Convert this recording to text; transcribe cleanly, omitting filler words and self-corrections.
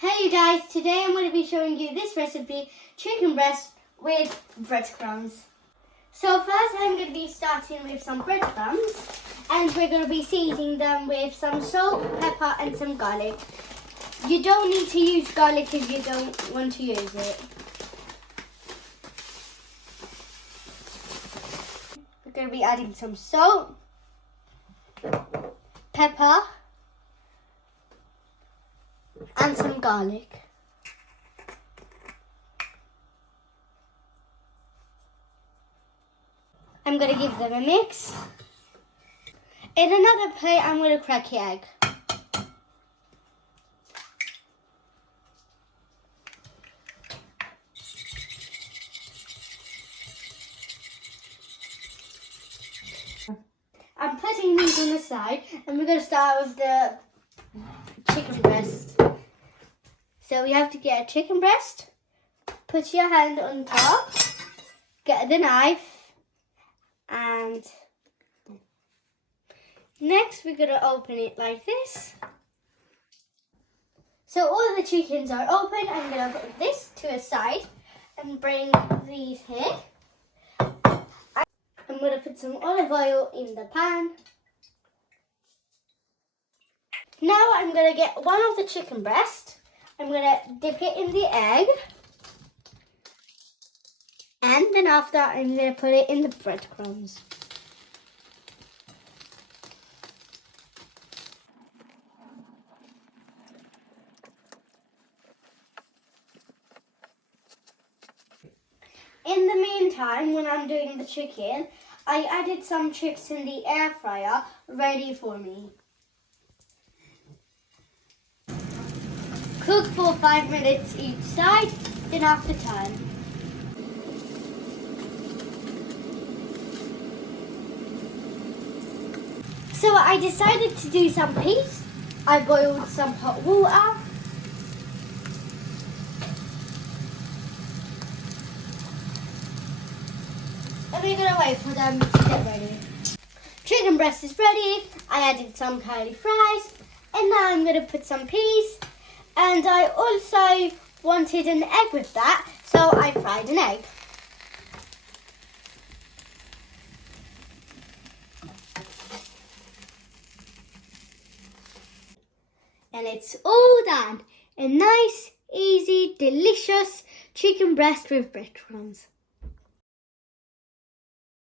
Hey you guys, today I'm going to be showing you this recipe, chicken breast with breadcrumbs. So first I'm going to be starting with some breadcrumbs and we're going to be seasoning them with some salt, pepper and some garlic. You don't need to use garlic if you don't want to use it. We're going to be adding some salt, pepper and some garlic. I'm going to give them a mix. In another plate, I'm going to crack the egg. I'm putting these on the side and we're going to start with the chicken breast. So we have to get a chicken breast, put your hand on top, get the knife, and next we're going to open it like this. So all the chickens are open. I'm going to put this to a side and bring these here. I'm going to put some olive oil in the pan. Now I'm going to get one of the chicken breast. I'm going to dip it in the egg. And then after I'm going to put it in the breadcrumbs. In the meantime, when I'm doing the chicken, I added some chips in the air fryer ready for me. Cook for 5 minutes each side, then after turn. So I decided to do some peas. I boiled some hot water. And we're going to wait for them to get ready. Chicken breast is ready. I added some curly fries. And now I'm going to put some peas. And I also wanted an egg with that, so I fried an egg. And it's all done. A nice, easy, delicious chicken breast with breadcrumbs.